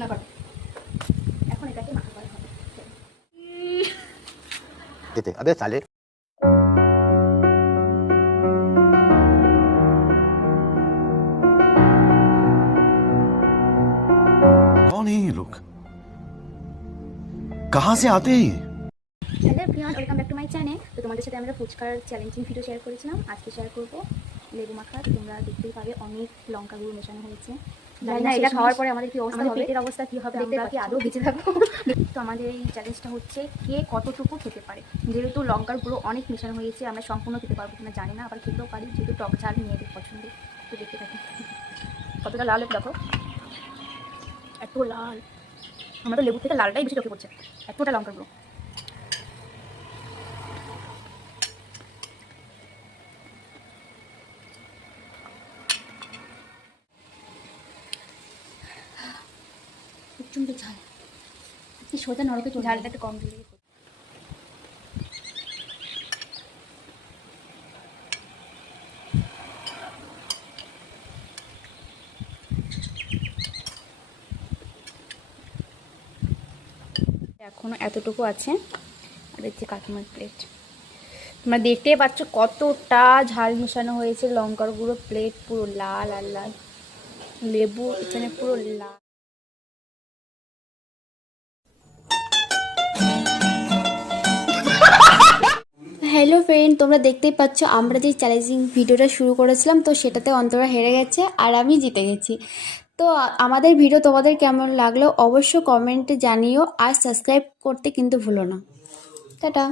না করো এখন এটাকে মাখা করা হবে देते अबे साले कौन है ये लोग कहां से आते हैं ये hello everyone, welcome back to my channel. তো তোমাদের সাথে আমরা ফুচকার চ্যালেঞ্জিং ভিডিও শেয়ার করেছিলাম। আজকে শেয়ার করবো লেবু মাখা। তোমরা দেখতেই পাবে অনেক লঙ্কা গুঁড়ো মেশানো হয়েছে। জানি না এটা খাওয়ার পরে আমাদের কি অবস্থা হবে, পেটের অবস্থা কি হবে, আমরা কি আদৌ বেঁচে থাকবো। তো আমাদের এই চ্যালেঞ্জটা হচ্ছে কে কতটুকু খেতে পারে। যেহেতু লঙ্কার গুঁড়ো অনেক মেশানো হয়েছে, আমরা সম্পূর্ণ খেতে পারবো কিনা জানি না, আবার খেতেও পারি যেহেতু টক ঝাল মেয়েদের পছন্দ। তো দেখতে থাকি কতটা লাল দেখো, এত লাল। আমরা তো লেবু থেকে লালটাই বেশি চোখে পড়ছে, এতটা লঙ্কার গুঁড়ো। প্রচণ্ড ঝাল, সোজা নরকে ঝালটা একটু কম দিলে। এখনো এতটুকু আছে। আর হচ্ছে কাকিমার প্লেট, তোমরা দেখতেই পাচ্ছ কতটা ঝাল মেশানো হয়েছে। লঙ্কার গুঁড়ো প্লেট পুরো লাল আর লাল, লেবু এখানে পুরো লাল। হ্যালো ফ্রেন্ড, তোমরা দেখতেই পাচ্ছ আমরা যে চ্যালেঞ্জিং ভিডিওটা শুরু করেছিলাম, তো সেটাতে অন্তরা হেরে গেছে আর আমি জিতে গেছি। তো আমাদের ভিডিও তোমাদের কেমন লাগলো অবশ্যই কমেন্টে জানিও, আর সাবস্ক্রাইব করতে কিন্তু ভুলো না। টাটা।